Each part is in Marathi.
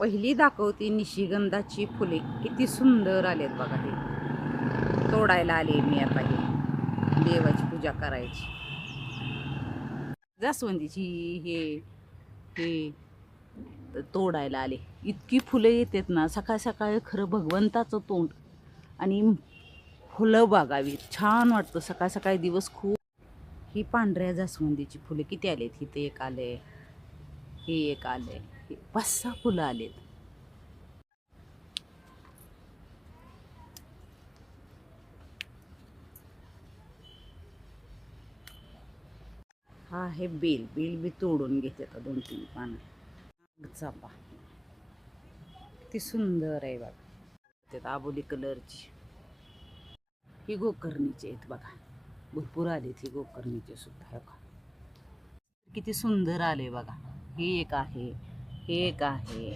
पहिली दाखवती निशिगंधाची फुले किती सुंदर आलेत बघा. हे तोडायला आले मी आता. हे देवाची पूजा करायची. जास्वंदीची हे हे तोडायला आले. इतकी फुलं येतात ना सकाळ सकाळी. खरं भगवंताचं तोंड आणि फुलं बघावीत छान वाटतं सकाळ सकाळी. दिवस खूप. ही पांढऱ्या जास्वंदीची फुलं किती आलेत. इथे एक आले, हे एक आले, 5-6 फुलं आलेत. हा आहे बेल. बेल बी तोडून घेते आता 2-3 पानं. चापा किती सुंदर आहे बघा. त्यात आबोली कलरची. ही गोकर्णीची आहेत बघा. भरपूर आलेत ही गोकर्णीचे सुद्धा. हे बघा किती सुंदर आले बघा. हे एक आहे, हे एक आहे.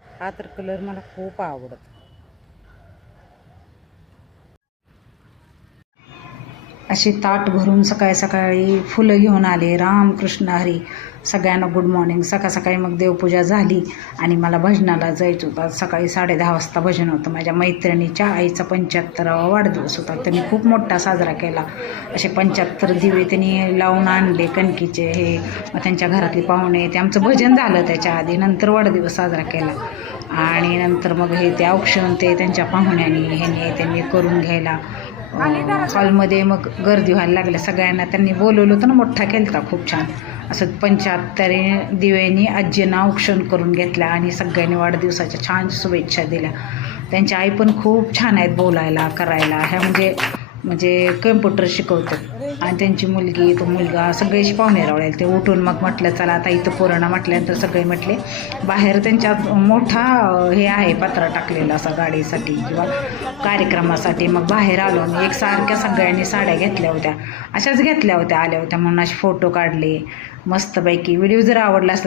हा तर कलर मला खूप आवडतो. अशी ताट भरून सकाळी सकाळी फुलं घेऊन आले. रामकृष्ण हरी. सगळ्यांना गुड मॉर्निंग. सकाळ सकाळी मग देवपूजा झाली आणि मला भजनाला जायचं होतं. सकाळी 10:30 वाजता भजन होतं. माझ्या मैत्रिणीच्या आईचा 75वा वाढदिवस होता. त्यांनी खूप मोठा साजरा केला. असे 75 दिवे त्यांनी लावून आणले कणकीचे. हे मग त्यांच्या घरातले पाहुणे ते आमचं भजन झालं त्याच्या आधी. नंतर वाढदिवस साजरा केला आणि नंतर मग हे ते औक्षण ते त्यांच्या पाहुण्यांनी ह्यांनी त्यांनी करून घ्यायला हॉलमध्ये मग गर्दी व्हायला लागल्या. सगळ्यांना त्यांनी बोलवलं होतं ना. मोठा केलता खूप छान. असं 75 दिव्यांनी आजींना औक्षण करून घेतल्या आणि सगळ्यांनी वाढदिवसाच्या छान शुभेच्छा दिल्या. त्यांची आई पण खूप छान आहेत बोलायला करायला. ह्या म्हणजे कम्प्युटर शिकवतात आणि त्यांची मुलगी तो मुलगा सगळेच पाहुणे रावळे. ते उठून मग म्हटलं चला आता इथं पोरांना म्हटल्यानंतर सगळे म्हटले बाहेर त्यांच्यात मोठा हे आहे पत्रा टाकलेला असा गाडीसाठी किंवा कार्यक्रमासाठी. मग बाहेर आलो आणि एकसारख्या सगळ्यांनी साड्या घेतल्या होत्या. अशाच घेतल्या होत्या आल्या होत्या म्हणून असे फोटो काढले मस्तपैकी. व्हिडिओ जर आवडला असेल